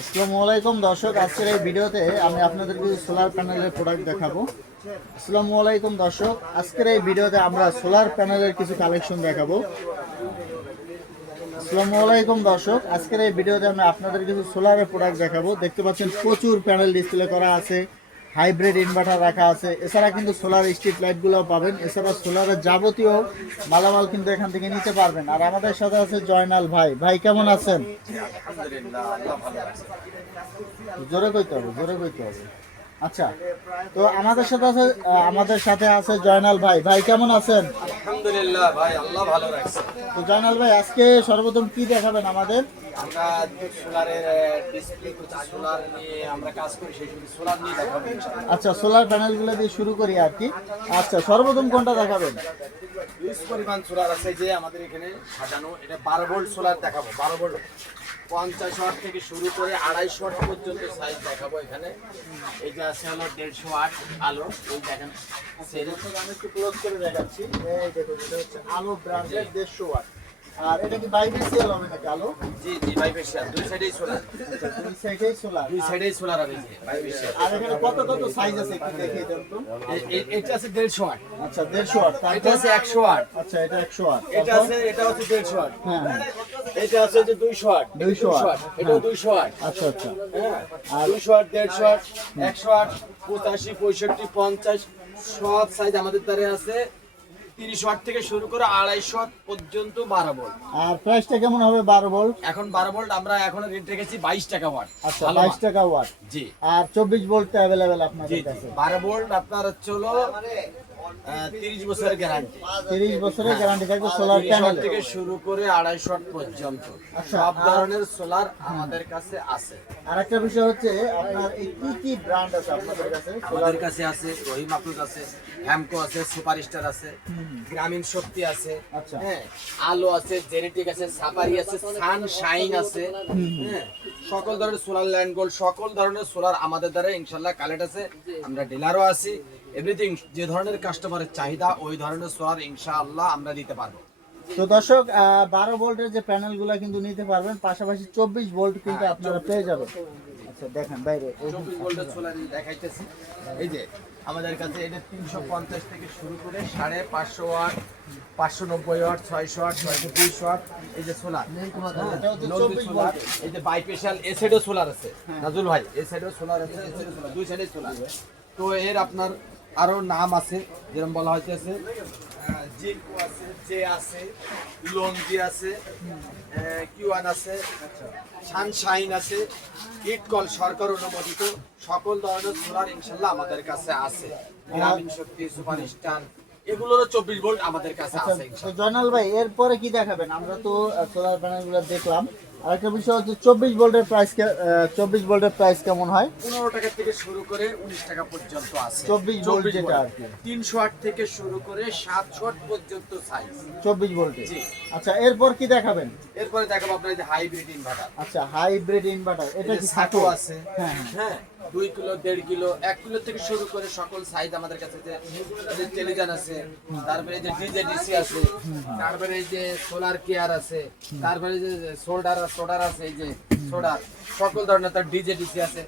আসসালামু আলাইকুম দর্শক, আজকের এই ভিডিওতে আমি আপনাদেরকে সোলার প্যানেলের প্রোডাক্ট দেখাবো। আসসালামু আলাইকুম দর্শক, আজকের এই ভিডিওতে আমরা সোলার প্যানেলের কিছু কালেকশন দেখাবো। আসসালামু আলাইকুম দর্শক, আজকের এই ভিডিওতে আমি আপনাদের কিছু সোলারের প্রোডাক্ট দেখাবো। দেখতে পাচ্ছেন প্রচুর প্যানেল ডিসপ্লে করা আছে, হাইব্রিড ইনভার্টার রাখা আছে। এছাড়া কিন্তু সোলার স্ট্রিট লাইটগুলোও পাবেন। এছাড়া সোলারের যাবতীয় মালামাল কিন্তু এখান থেকে নিতে পারবেন। আর আমাদের সাথে আছে জয়নাল ভাই। ভাই কেমন আছেন? জোরে কইতে হবে, জোরে কইতে হবে। আচ্ছা, তো আমাদের সাথে আছে জয়নাল ভাই। ভাই কেমন আছেন? আলহামদুলিল্লাহ ভাই, আল্লাহ ভালো রাখছে। তো জয়নাল ভাই, আজকে সর্বপ্রথম কি দেখাবেন আমাদের? আমরা সোলারের ডিসপ্লে কিছু সোলার নিয়ে আমরা কাজ করি, সেই সোলার নিয়ে দেখাবো ইনশাআল্লাহ। আচ্ছা, সোলার প্যানেলগুলো দিয়ে শুরু করি আর কি। আচ্ছা, সর্বপ্রথম কোনটা দেখাবেন? হিউজ পরিমাণ সোলার আছে যে আমাদের এখানে সাজানো। এটা 12 ভোল্ট সোলার দেখাবো। 12 ভোল্ট 50 ওয়াট থেকে শুরু করে 250 ওয়াট পর্যন্ত সাইজ দেখাবো এখানে। এই যে আছে হলো 150 ওয়াট আলো, এই দেখেন সেটা আমি একটু ক্লোজ করে দেখাচ্ছি। এই দেখুন, এটা হচ্ছে আলো ব্র্যান্ডের 150 ওয়াট। আর এটা কি বাইফেসিয়াল হবে নাকি আলো? জি জি, বাইফেসিয়াল, দুই সাইডেই সোলার। আচ্ছা, দুই সাইডেই সোলার। দুই সাইডেই সোলার হবে জি, বাইফেসিয়াল। আর এখানে কত কত সাইজ আছে একটু দেখিয়ে দেন তো। এটা আছে 150 ওয়াট। আচ্ছা, 150 ওয়াট। এটা আছে 100 ওয়াট। আচ্ছা, এটা 100 ওয়াট। এটা হচ্ছে 150 ওয়াট। হ্যাঁ হ্যাঁ, এটা আছে যে 200 ওয়াট। 200 ওয়াট। এটা 200 ওয়াট। আচ্ছা আচ্ছা। হ্যাঁ, আর 200 ওয়াট, 150 ওয়াট, 100 ওয়াট, 85, 65, 50 সব সাইজ আমাদের দ্বারা আছে। 30 ওয়াট থেকে শুরু করে 250 ওয়াট পর্যন্ত 12 ভোল্ট। আর প্রাইসটা কেমন হবে 12 ভোল্ট? এখন 12 ভোল্ট আমরা এখন রেট রেখেছি 22 টাকা ওয়াট। আচ্ছা, ভালো 22 মাল। টাকা ওয়াট। জি। আর 24 ভোল্টটা अवेलेबल জি আপনাদের জি, কাছে? 12 ভোল্ট আপনার চলো 30 বছরের গ্যারান্টি। 30 বছরের গ্যারান্টি থাকবে সোলার 30 ওয়াট প্যানেলে। থেকে শুরু করে 250 ওয়াট পর্যন্ত আচ্ছা, সব ধরনের সোলার আমাদের কাছে আছে। আর একটা বিষয় হচ্ছে, আপনার এই কি কি ব্র্যান্ড আছে আপনাদের কাছে? আমাদের কাছে আছে রহিম আফরোজ আছে, হ্যামকো আছে, সুপারস্টার আছে, গ্রামীণ শক্তি আছে, আচ্ছা। হ্যাঁ, আলো আছে, জেনেটিক আছে, সাফারি আছে, সানশাইন আছে, হ্যাঁ, সকল ধরনের সোলার ল্যান্ড গোল্ড, সকল ধরনের সোলার আমাদের দ্বারা ইনশাল্লাহ কালেক্ট আছে। আমরা ডিলারও আছি। এভরিথিং যে ধরনের কাস্টমারের চাহিদা ওই ধরনের সোলার ইনশাআল্লাহ আমরা দিতে পারবো। তো দর্শক, 12 ভোল্টের যে প্যানেলগুলো কিন্তু নিতে পারবেন, পাশাপাশি 24 ভোল্ট কিন্তু আপনারা পেয়ে যাবেন। আচ্ছা, দেখেন বাইরে 24 ভোল্টের সোলার দেখাইতেছি। এই যে আমাদের কাছে এটা 350 থেকে শুরু করে 550 ওয়াট, 590 ওয়াট, 600 ওয়াট, 620 ওয়াট, এই যে সোলার। এটা হচ্ছে 24 ভোল্ট। এই যে বাইপেশাল এ সাইডেও সোলার আছে নাজুল ভাই, এই সাইডেও সোলার আছে, এই সাইডেও সোলার, দুই সাইডে সোলার। তো এর আপনার আরো নাম আছে, যেরকম বলা হইতেছে জিঙ্কো আছে, জে আছে, লঞ্জি আছে, কিউয়ান আছে, সানশাইন আছে, ইটকল সরকার অনুমোদিত সকল ধরনের সোলার ইনশাল্লাহ আমাদের কাছে আছে। গ্রামীণ শক্তি, সুপারস্টার, এগুলোরও 24 ভোল্ট আমাদের কাছে আচ্ছা, আছে তো ইনশাল্লাহ। জয়নাল ভাই, এরপরে কি দেখাবেন? আমরা তো সোলার প্যানেলগুলো দেখলাম। আরেকটা বিষয় হচ্ছে 24 ভোল্টের প্রাইস 24 ভোল্টের প্রাইস কেমন হয়? 15 টাকা থেকে শুরু করে 19 টাকা পর্যন্ত আছে। 24 ভোল্ট যেটা আর কি। 300 ওয়াট থেকে শুরু করে 700 ওয়াট পর্যন্ত সাইজ। 24 ভোল্টে। জি। আচ্ছা, এরপর কি দেখাবেন? এরপরে দেখাবো আপনার যে হাইব্রিড ইনভার্টার। আচ্ছা, হাইব্রিড ইনভার্টার। এটা কি সাকো সাকো? আছে, হ্যাঁ হ্যাঁ। হ্যাঁ, 2 কিলো, 1.5 কিলো, 1 কিলো থেকে শুরু করে সকল সাইজ আমাদের কাছে যে টেলিজান আছে, তারপরে যে ডিজে ডিসি আছে, তারপরে এই যে সোলার কেয়ার আছে, তারপরে যে সোডার আছে, এই যে সোডার সকল ধরনের, তার ডিজে ডিসি আছে,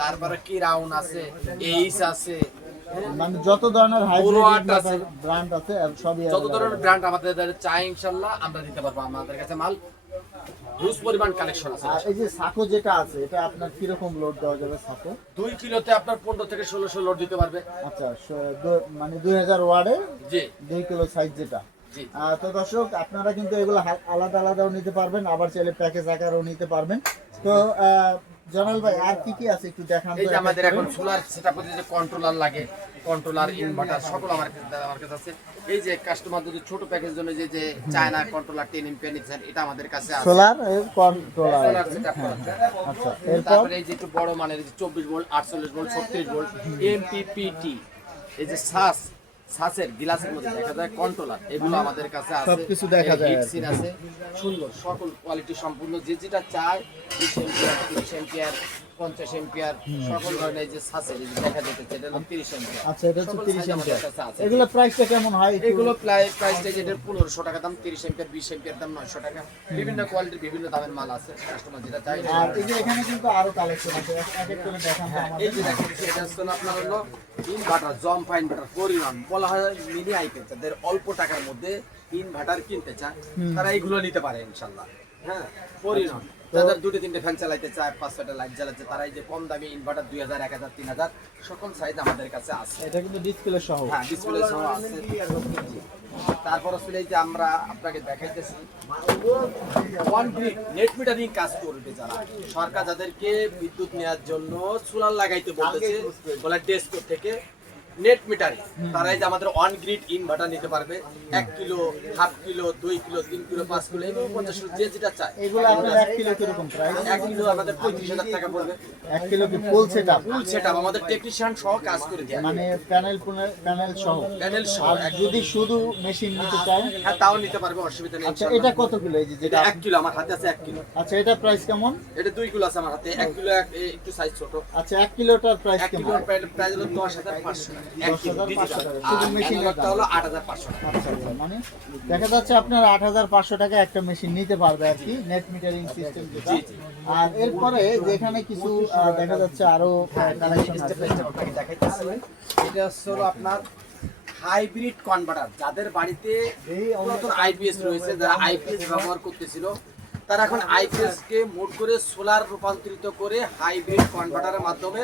তারপরে কি রাউন্ড আছে, এইস আছে, হ্যাঁ, মানে যত ধরনের Borat হাইব্রিড আছে। ব্র্যান্ড আছে সবই যত ধরনের ব্র্যান্ড আমাদের চাই ইনশাল্লাহ আমরা দিতে পারবো। আমাদের কাছে মাল হিউজ পরিমাণ কালেকশন আছে। আর এই যে সাকো যেটা আছে, এটা আপনার কিরকম লোড দেওয়া যাবে সাকো? 2 কিলোতে আপনার 15 থেকে 1600 লোড দিতে পারবে। আচ্ছা, মানে 2000 ওয়ার্ডে জি 2 কিলো সাইজ যেটা। জি। তো দর্শক, আপনারা কিন্তু এগুলো আলাদা আলাদাও নিতে পারবেন, আবার চাইলে প্যাকেজ আকারেও নিতে পারবেন। তো জয়নাল ভাই, আর কি কি আছে একটু দেখান তো। এই যে আমাদের এখন সোলার সেটআপে যে কন্ট্রোলার লাগে, কন্ট্রোলার, ইনভার্টার সকল আমার কাছে আছে। এই যে কাস্টমার যদি ছোট প্যাকেজ জন্য যে চায়না কন্ট্রোলার 10 এমপিআর নিচ্ছেন, এটা আমাদের কাছে আছে। Solar controller. সোলার সেটআপ করা আছে। আচ্ছা, এরপর তারপরে এই যে একটু বড় মানের যে 24 ভোল্ট, 48 ভোল্ট, 36 ভোল্ট এমপিপিটি, এই যে সাসের গ্লাসের মধ্যে দেখা যায় কন্ট্রোলার, এগুলো আমাদের কাছে আছে। সবকিছু দেখা যায় আর কি। হিটসিন আছে, সুন্দর সকল কোয়ালিটি সম্পূর্ণ, যে যেটা চায় 20 এমপিআর, 30 এমপিআর, 50 এম্পিয়ার সকল ধরনের এই যে আছে এই যে দেখা যাচ্ছে এটা হলো 30 এম্পিয়ার। আচ্ছা, এটা হচ্ছে সকল 30 size আমাদের এম্পিয়ার। কাছে আছে। এগুলো প্রাইসটা কেমন হয়? এগুলো প্রাইসটা যেটা 1500 টাকা দাম, 30 এম্পিয়ার 20 এম্পিয়ার দাম 900 টাকা। বিভিন্ন কোয়ালিটির বিভিন্ন দামের মাল আছে, কাস্টমার যেটা চাই। আর এই যে এখানে কিন্তু আরো কালেকশন আছে, এক এক করে দেখান তো এই যে আমাদের। দেখেন এটা হচ্ছে আপনার হলো ইনভার্টার, জম্পা ইনভার্টার, পরিমাণ বলা হয় মিনি আইটেম। যাদের অল্প টাকার মধ্যে ইনভার্টার কিনতে চায় তারা এইগুলো নিতে পারে ইনশাআল্লাহ। হ্যাঁ, পরিমাণ যাদের দুটো তিনটে ফ্যান চালাইতে চায়, 5-6টা লাইট জ্বালাতে, তারা এই যে কম দামি ইনভার্টার 2000, 1000, 3000 সকল সাইজ আমাদের কাছে আছে। এটা কিন্তু ডিসপ্লে সহ। হ্যাঁ, ডিসপ্লে সহ আছে। তারপর আসলে এই যে আমরা আপনাকে দেখাইতেছি ওয়ান গ্রিড নেট মিটারিং কাজ করবে যারা, সরকার যাদেরকে বিদ্যুৎ নেওয়ার জন্য সোলার লাগাইতে বলতেছে বলে ডেস্কো থেকে নেট মিটারিং, তারা এই যে আমাদের ওয়ান গ্রিড ইনভার্টার নিতে পারবে। 1 kilo, half kilo, 2 kilo, 3 kilo, 5 kilo এবং 50 কিলো যে যেটা চায়। এগুলো আপনার 1 কিলো কিরকম প্রাইস? 1 কিলো আমাদের 35,000 টাকা পড়বে। 1 কিলো কি ফুল সেটআপ? ফুল সেটআপ আমাদের টেকনিশিয়ান সহ কাজ করে দেয়, মানে প্যানেল সহ। প্যানেল সহ। আর যদি শুধু মেশিন নিতে চায়? হ্যাঁ, তাও নিতে পারবে, অসুবিধা নেই। আচ্ছা, এটা কত কিলো? এই যে এটা যেটা 1 কিলো আমার হাতে আছে, 1 কিলো। আচ্ছা, এটা প্রাইস কেমন? এটা 2 কিলো আছে আমার হাতে, 1 কিলো একটু সাইজ ছোট। আচ্ছা, 1 কিলোটার প্রাইস 1 কেমন? কিলোর প্রাইস হলো 10,500 টাকা। 1 কিলো 10,500 ডিজিটাল। টাকা। শুধু শুধু মেশিন মেশিনের দাম। হলো 8,500 টাকা। আচ্ছা, আচ্ছা, মানে দেখা যাচ্ছে আপনার 8,500 টাকা একটা মেশিন নিতে পারবে আর কি, নেট মিটারিং সিস্টেম যেটা। জি, জি। আর এরপরে যেখানে কিছু দেখা যাচ্ছে আরো কালেকশন আছে। আপনাকে দেখাইতেছি। এটা হলো আপনার হাইব্রিড কনভার্টার, যাদের বাড়িতে পুরাতন আইপিএস রয়েছে, যারা আইপিএস ব্যবহার করতেছিল, তারা এখন আইপিএস কে মোড করে সোলার রূপান্তরিত করে হাইব্রিড কনভার্টারের মাধ্যমে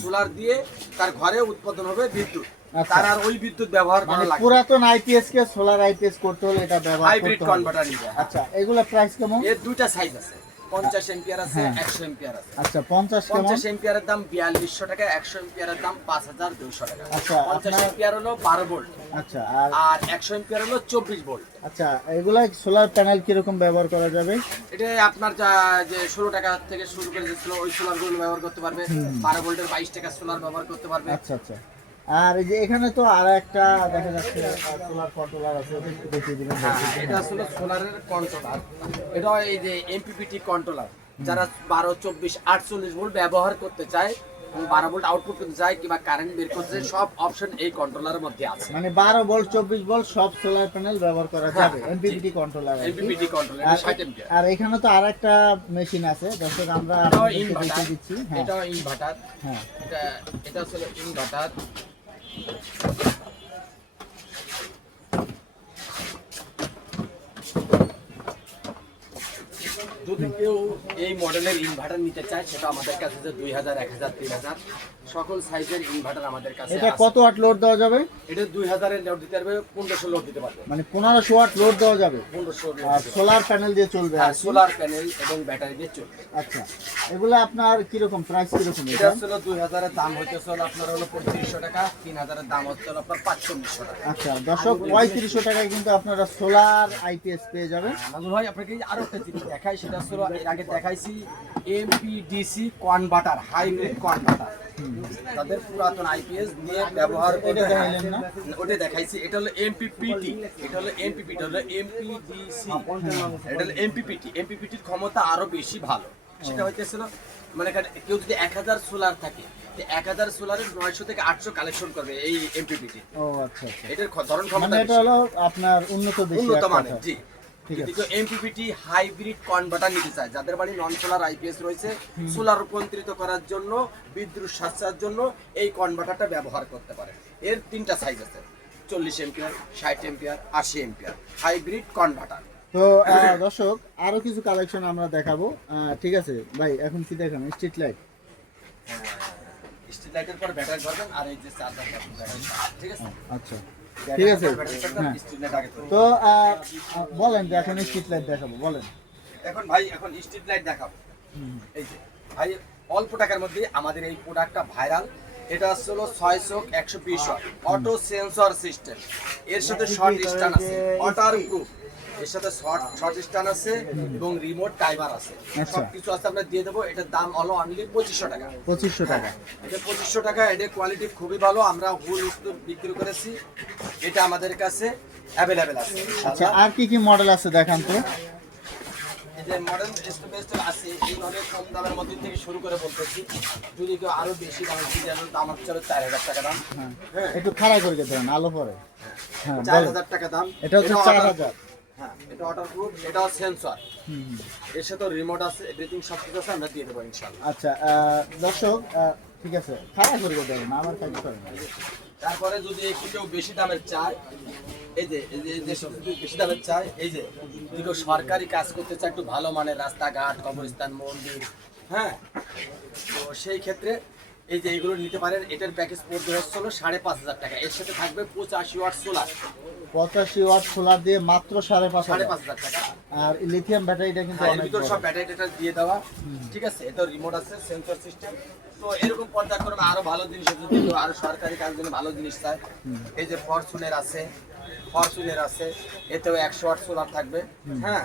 সোলার দিয়ে তার ঘরে উৎপাদন হবে বিদ্যুৎ। আচ্ছা। তার আর ওই বিদ্যুৎ ব্যবহার করা মানে লাগবে না। পুরাতন আইপিএস কে সোলার আইপিএস করতে হলে এটা ব্যবহার হাইব্রিড করতে হবে। কনভার্টার নিবে। আচ্ছা, এগুলা প্রাইস কেমন? এর দুইটা সাইজ আছে, 50 এম্পিয়ার আছে, 100 এম্পিয়ার আছে। আচ্ছা, 50 কেমন? 50 এম্পিয়ারের দাম 4200 টাকা, 100 এম্পিয়ারের দাম 5200 টাকা। আচ্ছা, 50 আপনার- এম্পিয়ার হলো 12 ভোল্ট আচ্ছা, আর আর 100 এম্পিয়ার হলো 24 ভোল্ট। আচ্ছা, এগুলা সোলার প্যানেল কিরকম ব্যবহার করা যাবে? এটা আপনার যা যে 16 টাকা থেকে শুরু করে দিচ্ছিল ওই সোলার গুলো ব্যবহার করতে পারবে, 12 ভোল্টের 22 টাকা সোলার ব্যবহার করতে পারবে। আচ্ছা, আচ্ছা। আর এই যে এখানে তো আর একটা দেখা যাচ্ছে সোলার কন্ট্রোলার আছে, ওটা একটু দেখিয়ে দিবেন। হ্যাঁ, এটা আসলে সোলারের কন্ট্রোলার। এটা এই যে এমপিপিটি কন্ট্রোলার, যারা 12, 24, 48 ভোল্ট ব্যবহার করতে চায়, 12 ভোল্ট আউটপুট করতে চায় কিংবা কারেন্ট বের করতে চায়, সব অপশন এই কন্ট্রোলারের মধ্যে আছে। মানে 12 ভোল্ট 24 ভোল্ট সব সোলার প্যানেল ব্যবহার করা যাবে হ্যাঁ, এমপিপিটি কন্ট্রোলার। এমপিপিটি কন্ট্রোলার, এটা 60 এম্পিয়ার। আর এখানে তো আরেকটা মেশিন আছে, দর্শক আমরা এটাও আপনাদেরকে ইনভার্টার, দেখিয়ে দিচ্ছি। হ্যাঁ, এটাও ইনভার্টার। হ্যাঁ। এটা আসলে ইনভার্টার। যদি কেউ এই মডেলের ইনভার্টার নিতে চায়, সেটা আমাদের কাছে যে 2000, 1000, 3000 সকল সাইজের ইনভার্টার আমাদের কাছে এটা আছে। কত ওয়াট লোড দেওয়া যাবে? এটা 2000 এর লোড দিতে পারবে, 1500 লোড দিতে পারবে। মানে 1500 ওয়াট লোড দেওয়া যাবে 1500 আর সোলার প্যানেল দিয়ে চলবে আর কি? সোলার প্যানেল এবং ব্যাটারি দিয়ে চলবে। আচ্ছা, এগুলো আপনার কিরকম প্রাইস কিরকম? এটা এটা হলো 2000 এর দাম হইতেছে হলো আপনার হলো 3500 টাকা, 3000 এর দাম হচ্ছে হলো আপনার 4500 টাকা। আচ্ছা, দর্শক 3500 টাকায় কিন্তু আপনারা সোলার আইপিএস পেয়ে যাবেন। নাজুল ভাই, আপনাকে আরো একটা জিনিস দেখাই, সেটা হলো এর আগে দেখাইছি এমপিডিসি কনভার্টার, হাইব্রিড কনভার্টার, তাদের পুরাতন আইপিএস নিয়ে ব্যবহার করে এটা দেখাইলেন না? ওটা দেখাইছি। এটা হলো এমপিপিটি, এটা হলো এমপিপিটি, এটা হলো এমপিডিসি, এটা হলো এমপিপিটি। এমপিপিটির ক্ষমতা আরো বেশি ভালো। সেটা হইতেছিল মানে কেউ যদি 1000 সোলার থাকে, 1000 সোলারের 900 থেকে 800 কালেকশন করবে এই এমপিপিটি। ও আচ্ছা, আচ্ছা। এটার ধরন মানে ক্ষমতা এটা হলো আপনার উন্নত দেশি উন্নত একটা মানের, কথা। জি। ঠিক আছে। কিন্তু এমপিপিটি হাইব্রিড কনভার্টার নিতে চায়, যাদের বাড়ি নন সোলার আইপিএস রয়েছে, সোলার রূপান্তরিত করার জন্য, বিদ্যুৎ সাশ্রয়ের জন্য এই কনভার্টারটা ব্যবহার করতে পারে। এর 3টা সাইজ আছে, 40 ampere, 60 ampere, 80 ampere hybrid converter. তো দর্শক আরো কিছু কালেকশন আমরা দেখাবো। ঠিক আছে ভাই, এখন কি দেখানো? Street light. স্ট্রিট লাইটের পর ব্যাটারি ধরবেন আর এই যে চার্জার, ঠিক আছে? আচ্ছা, ঠিক আছে। হ্যাঁ। স্ট্রিট লাইট আগে ধরুন। তো বলেন যে এখন স্ট্রিট লাইট দেখাবো, বলেন। এখন ভাই, এখন স্ট্রিট লাইট দেখাবো। এই যে ভাই, অল্প টাকার মধ্যে আমাদের এই প্রোডাক্টটা ভাইরাল। এটা হলো 6 চোখ 120 ওয়াট অটো সেন্সর সিস্টেম, এর সাথে শর্ট স্টান আছে, ওয়াটার প্রুফ, এর সাথে শর্ট স্টান আছে এবং রিমোট টাইমার আছে, আচ্ছা। সবকিছু আছে। আমরা দিয়ে দেবো। এটার দাম হলো অনলি 2500 টাকা। 2500 টাকা। এটা 2500 টাকা। এটা কোয়ালিটি খুবই ভালো, আমরা হোল স্টোর বিক্রি করেছি। এটা আমাদের কাছে অ্যাভেলেবেল আছে। আচ্ছা, আর কি কি মডেল আছে দেখান তো। যে মডেল স্টেপ আছে এইভাবে কম দামের মধ্যে থেকে শুরু করে বলতেছি, যদি কেউ আরো বেশি দামের ডিজাইনের দাম হচ্ছে 4000 টাকা দাম। হ্যাঁ একটু খাড়া করে দেন আলো পরে। হ্যাঁ 4000 টাকা দাম। এটা হচ্ছে 4000। হ্যাঁ এটা ওয়াটারপ্রুফ, এটাও সেন্সর, এর সাথে রিমোট আছে, এভরিথিং সব কিছু আছে, আমরা দিয়ে দেবো ইনশাআল্লাহ। আচ্ছা দর্শক ঠিক আছে খাড়া করে দেন না আমার কাজ করেন। তারপরে যদি একটু কেউ বেশি দামের চায়, এই যে বেশি দামের চায়, এই যে যদি কেউ সরকারি কাজ করতে চায়, একটু ভালো মানের রাস্তাঘাট, কবরস্থান, মন্দির, হ্যাঁ, তো সেই ক্ষেত্রে এই যে এইগুলো নিতে পারেন। এটার প্যাকেজ পড়তে হচ্ছিল 5500 টাকা। এর সাথে থাকবে 85 ওয়াট সোলার। 85 ওয়াট সোলার দিয়ে মাত্র 5500 টাকা। আর লিথিয়াম ব্যাটারিটা কিন্তু এর অনেক ভিতর বড়। সব ব্যাটারিটা দিয়ে দেওয়া, ঠিক আছে। এটা রিমোট আছে, সেন্সর সিস্টেম। তো এরকম পর্যায়ক্রমে আরো ভালো জিনিস আছে, যদি কেউ আরো সরকারি কাজের জন্য ভালো জিনিস চায়, এই যে ফরচুনের আছে, এতেও 100 ওয়াট সোলার থাকবে। হ্যাঁ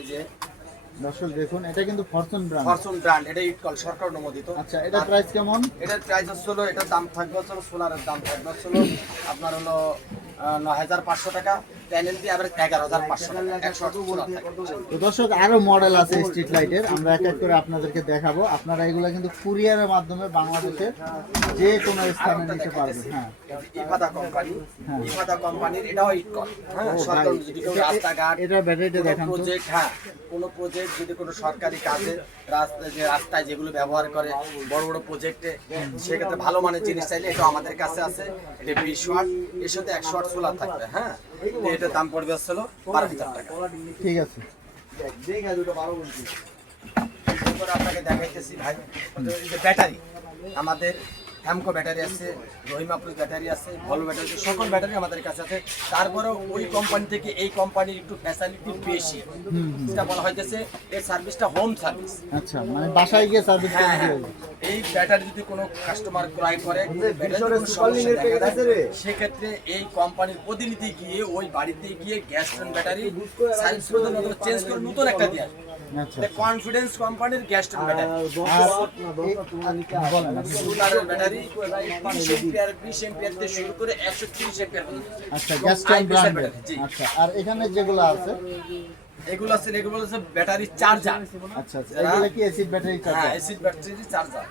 এই যে দর্শক দেখুন এটা কিন্তু ফরচুন ব্র্যান্ড। ফরচুন ব্র্যান্ড, এটা ইটকল সরকার অনুমোদিত। আচ্ছা এটা প্রাইস কেমন? এটার প্রাইস হচ্ছিল, এটার দাম থাকবে হচ্ছিল, সোলারের দাম থাকবে হচ্ছিল আপনার হলো 9500 টাকা, প্যানেল দিয়ে আবার 11500 টাকা, 100 ওয়াট সোলার থাকবে। তো দর্শক আরো মডেল আছে স্ট্রিট লাইটের, আমরা এক এক করে আপনাদেরকে দেখাবো। আপনারা এগুলো কিন্তু কুরিয়ারের মাধ্যমে বাংলাদেশের যে কোনো স্থানে নিতে পারবেন। হ্যাঁ ইফাদা কোম্পানির এটাও ইটকল। হ্যাঁ সরকার যদি কেউ রাস্তাঘাট, এটা ব্যাটারিটা দেখান তো। প্রজেক্ট, হ্যাঁ কোনো প্রজেক্ট যদি কোনো সরকারি কাজে রাস্তায় যেগুলো ব্যবহার করে বড় বড় প্রজেক্টে, সেক্ষেত্রে ভালো মানের জিনিস চাইলে এটা আমাদের কাছে আছে। এটা 20 ওয়াট, এর সাথে 100 ওয়াট সোলার থাকবে। হ্যাঁ তো এটার দাম পড়বে হচ্ছিল 12000 টাকা। ঠিক আছে এরপরে আপনাকে দেখাইতেছি ভাই, ব্যাটারি আমাদের হ্যামকো ব্যাটারি আছে, রহিমা প্লাস ব্যাটারি আছে, ভলভো ব্যাটারি, সকল ব্যাটারি আমাদের কাছে আছে। তারপরেও ওই কোম্পানি থেকে এই কোম্পানির একটু ফ্যাসিলিটি বেশি, যেটা বলা হইতেছে এর সার্ভিসটা হোম সার্ভিস। আচ্ছা মানে বাসায় গিয়ে সার্ভিস করে দিতে হবে। এই ব্যাটারি যদি কোনো কাস্টমার ক্রয় করে, ব্যাটারি কোনো সমস্যা দেখা দেয়, সেক্ষেত্রে এই কোম্পানির প্রতিনিধি গিয়ে ওই বাড়িতে গিয়ে গ্যাস ব্যাটারি সার্ভিস করে চেঞ্জ করে নতুন একটা দিয়ে আসবে। আচ্ছা কনফিডেন্স কোম্পানির গ্যাস ব্যাটারি, বলেন সোলারের ব্যাটারি 20 এম্পিয়ার থেকে শুরু করে 130 এম্পিয়ার পর্যন্ত। আচ্ছা গ্যাস ব্র্যান্ডের। আচ্ছা আর এখানে যেগুলো আছে এগুলো আছে ব্যাটারি চার্জার। আচ্ছা আচ্ছা এগুলো কি এসিড ব্যাটারি হ্যাঁ চার্জার? এসিড ব্যাটারি চার্জার,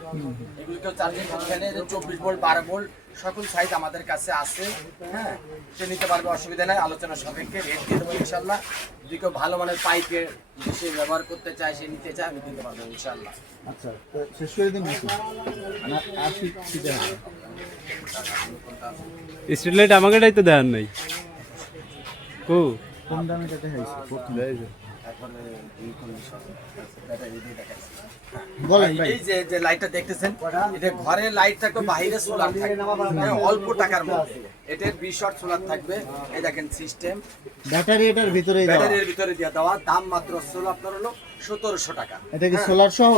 এগুলোকে চার্জিং করতে 24 ভোল্ট 12 ভোল্ট সকল সাইজ আমাদের কাছে আছে। হ্যাঁ সে নিতে পারবে, অসুবিধা নাই, আলোচনা সাপেক্ষে রেট দিয়ে দেবো ইনশাল্লাহ। যদি কেউ ভালো মানের পাইপের সে ব্যবহার করতে চায়, সে নিতে চায়, আমি দিতে পারবো ইনশাল্লাহ। আচ্ছা তো শেষ করে দিন নাকি না আর কি দেন? স্ট্রিট লাইট আমাকে তো দেওয়ার নাই কো কম দামে যেটা হয়েছে তারপরে ব্যাটারি দিয়ে দেখাচ্ছি। বলেন ভাই। এই যে লাইটটা দেখতেছেন, এটা ঘরে লাইট থাকবে, বাইরে সোলার থাকবে, অল্প টাকার মধ্যে। এটার 20 ওয়াট সোলার থাকবে। এই দেখেন সিস্টেম, ব্যাটারি এটার ভিতরেই দাও। ব্যাটারির ভিতরে দিয়ে দেওয়া, দাম মাত্র আপনার হলো 1700 টাকা। এটা কি সোলার সহ?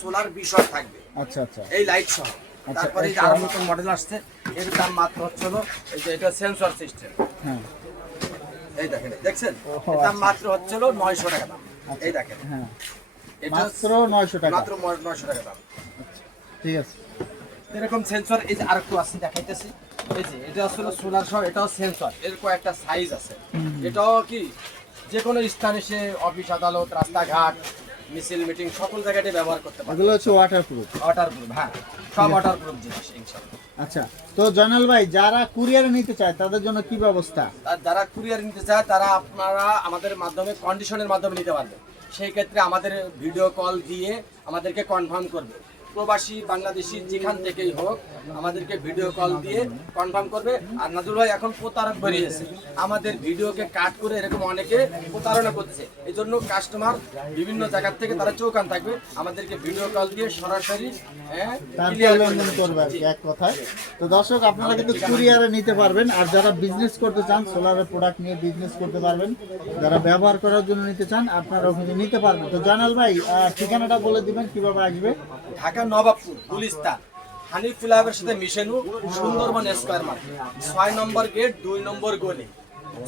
সোলার 20 ওয়াট থাকবে। আচ্ছা আচ্ছা এই লাইট সহ। তারপরে এই যে আরো নতুন মডেল আসছে, এর দাম মাত্র হলো, এই যে এটা সেন্সর সিস্টেম। হ্যাঁ এই দেখেন, দেখছেন এর দাম মাত্র হলো 900 টাকা দাম। এই দেখেন হ্যাঁ এটা মাত্র 900 টাকা। মাত্র 900 টাকা দাম। ঠিক আছে এরকম সেন্সর এই যে আরেকটু আছে দেখাইতেছি। এই যে এটা আসলে সোলার সহ, এটাও সেন্সর, এর কয়েকটা সাইজ আছে। এটাও কি যে কোনো স্থানে সে অফিস আদালত রাস্তাঘাট মিছিল মিটিং সকল জায়গাতে ব্যবহার করতে পারবে। এগুলো হচ্ছে ওয়াটারপ্রুফ। ওয়াটারপ্রুফ, হ্যাঁ সব ওয়াটারপ্রুফ জিনিস ইনশাআল্লাহ। আচ্ছা তো জয়নাল ভাই যারা কুরিয়ারে নিতে চায় তাদের জন্য কি ব্যবস্থা? আর যারা কুরিয়ার নিতে চায় তারা আপনারা আমাদের মাধ্যমে কন্ডিশনের মাধ্যমে নিতে পারবে। সেই ক্ষেত্রে আমাদের ভিডিও কল দিয়ে আমাদেরকে কনফার্ম করবে। প্রবাসী বাংলাদেশি যেখান থেকেই হোক আমাদেরকে ভিডিও কল দিয়ে কনফার্ম করবে। আর নাজুল ভাই এখন প্রতারক বেরিয়েছে, আমাদের ভিডিওকে কাট করে এরকম অনেকে প্রতারণা করতেছে। এই জন্য কাস্টমার বিভিন্ন জায়গা থেকে তারা চৌকান থাকবে, আমাদেরকে ভিডিও কল দিয়ে সরাসরি তারপর লেনদেন করবে আর কি এক কথায়। তো দর্শক আপনারা কিন্তু কুরিয়ারে নিতে পারবেন। আর যারা বিজনেস করতে চান সোলারের প্রোডাক্ট নিয়ে বিজনেস করতে পারবেন, যারা ব্যবহার করার জন্য নিতে চান আপনারা ওখানে নিতে পারবেন। তো জয়নাল ভাই ঠিকানাটা বলে দিবেন কিভাবে আসবে? ঢাকা নবাবপুর গুলিস্তান হানিফ ফ্লাইওভারের সাথে মিশেনু সুন্দরবন স্কয়ার মার্কেট 6 নম্বর গেট 2 নম্বর গলি,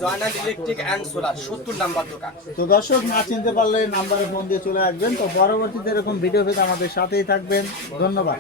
Joynal electric and solar 70 number দোকান। তো দর্শক না চিনতে পারলে নাম্বারে ফোন দিয়ে চলে আসবেন। তো পরবর্তীতে এরকম ভিডিও পেতে আমাদের সাথেই থাকবেন। ধন্যবাদ।